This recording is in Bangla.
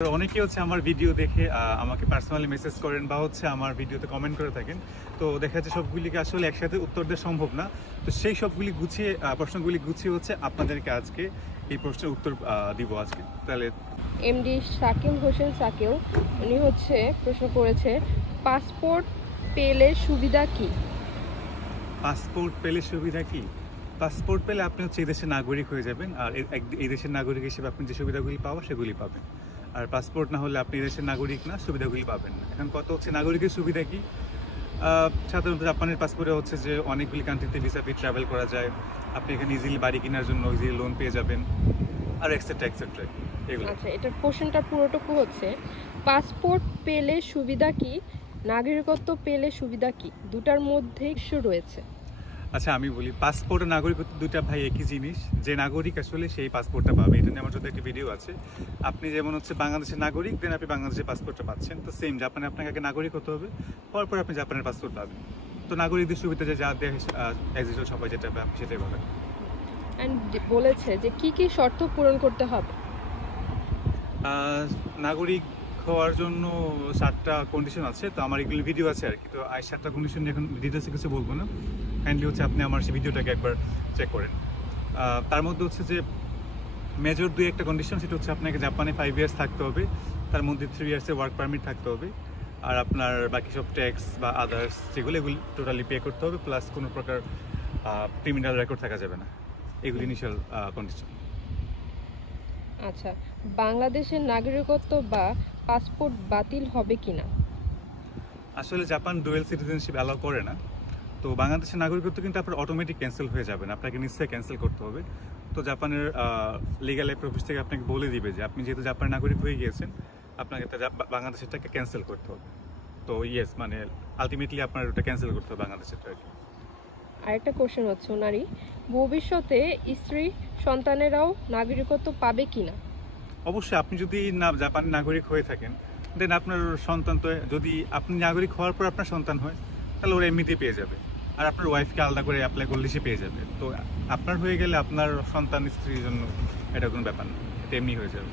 অনেকে হচ্ছে আমার ভিডিও দেখে আমাকে পার্সোনালি মেসেজ করেন বা হচ্ছে আমার ভিডিওতে কমেন্ট করে থাকেন। তো দেখা যাচ্ছে সবগুলিকে আসলে একসাথে উত্তর দেওয়া সম্ভব না। তো সেই সবগুলি গুছিয়ে প্রশ্নগুলি গুছিয়ে হচ্ছে আপনাদেরকে আজকে এই প্রশ্নের উত্তর দিব আজকে। তাহলে এমডি শাকিল হোসেন সাকেও উনি হচ্ছে প্রশ্ন করেছে, পাসপোর্ট পেলে সুবিধা কি? পাসপোর্ট পেলে সুবিধা কি? পাসপোর্ট পেলে আপনি হচ্ছে এই দেশের নাগরিক হয়ে যাবেন, আর এই দেশের নাগরিক হিসেবে আপনি যে সুবিধাগুলি পাওয়া সেগুলি পাবেন। আর পাসপোর্ট না হলে আপনি এই দেশের নাগরিক না, সুবিধাগুলি পাবেন না। এখন কত হচ্ছে নাগরিকের সুবিধা কি? সাধারণত জাপানের পাসপোর্টে হচ্ছে যে অনেকগুলি কান্ট্রিতে ভিসা ফ্রি ট্রাভেল করা যায়, আপনি এখানে ইজিলি বাড়ি কেনার জন্য ইজিলি লোন পেয়ে যাবেন, আর এক্সেট্রা এক্সেট্রা এগুলো। আচ্ছা, এটার কোশ্চেনটা পুরোটুকু হচ্ছে, পাসপোর্ট পেলে সুবিধা কি, নাগরিকত্ব পেলে সুবিধা কি, দুটার মধ্যে কিছু রয়েছে? আচ্ছা, আমি বলি, পাসপোর্ট আর নাগরিকত্ব দুইটা ভাই একই জিনিস। যে নাগরিক আসলে সেই পাসপোর্টটা পাবে, এটা নিয়ে আমার সাথে একটা ভিডিও আছে। আপনি যেমন হচ্ছে বাংলাদেশের নাগরিক, দেন আপনি বাংলাদেশের পাসপোর্টটা পাচ্ছেন, তো সেম জাপানে আপনাকে আগে নাগরিক হতে হবে, পরপর আপনি জাপানের পাসপোর্ট পাবেন। তো নাগরিকদের সুবিধা যা দেয় অ্যাজ ইউজুয়াল সবাই যেটা পাবে সেটাই পাবেন। অ্যান্ড বলেছে যে কি কি শর্ত পূরণ করতে হবে? নাগরিক হওয়ার জন্য 7টা কন্ডিশন আছে, তো আমার এগুলো ভিডিও আছে আর কি। তো 7টা কন্ডিশন এখন ডিটেলসে কিছু বলবো না, কাইন্ডলি হচ্ছে আপনি আমার সেই ভিডিওটাকে একবার চেক করেন। তার মধ্যে হচ্ছে যে মেজর একটা কন্ডিশন, সেটা হচ্ছে আপনাকে জাপানে 5 ইয়ার্স থাকতে হবে, তার মধ্যে 3 ইয়ার্সের ওয়ার্ক পারমিট থাকতে হবে, আর আপনার বাকি সব ট্যাক্স বা আদার্স যেগুলো এগুলি টোটালি পে করতে হবে, প্লাস কোনো প্রকার ক্রিমিনাল রেকর্ড থাকা যাবে না। এগুলি ইনিশিয়াল কন্ডিশন। আচ্ছা, বাংলাদেশের নাগরিকত্ব বা পাসপোর্ট বাতিল হবে কিনা? আসলে জাপান ডুয়েল সিটিজেনশিপ অ্যালাউ করে না। তো বাংলাদেশের নাগরিকত্ব কিন্তু আপনার অটোমেটিক ক্যান্সেল হয়ে যাবে না, আপনাকে নিশ্চয়ই ক্যান্সেল করতে হবে। তো জাপানের লিগ্যাল এড অফিস থেকে আপনাকে বলে দিবে যে আপনি যেহেতু জাপানের নাগরিক হয়ে গিয়েছেন, আপনাকে বাংলাদেশেরটাকে ক্যান্সেল করতে হবে। তো ইয়েস, মানে আলটিমেটলি আপনার ওটা ক্যান্সেল করতে হবে বাংলাদেশেরটা আর কি। আরেকটা কোশ্চেন হচ্ছে ওনারই, ভবিষ্যতে স্ত্রী সন্তানেরাও নাগরিকত্ব পাবে কিনা? অবশ্যই, আপনি যদি জাপানের নাগরিক হয়ে থাকেন, দেন আপনার সন্তান, তো যদি আপনি নাগরিক হওয়ার পর আপনার সন্তান হয়, তাহলে ওরা এমনিতেই পেয়ে যাবে। আর আপনার ওয়াইফকে আলাদা করে অ্যাপ্লাই করলে সে পেয়ে যাবে। তো আপনার হয়ে গেলে আপনার সন্তান স্ত্রীর জন্য এটা কোনো ব্যাপার না, এটা এমনি হয়ে যাবে।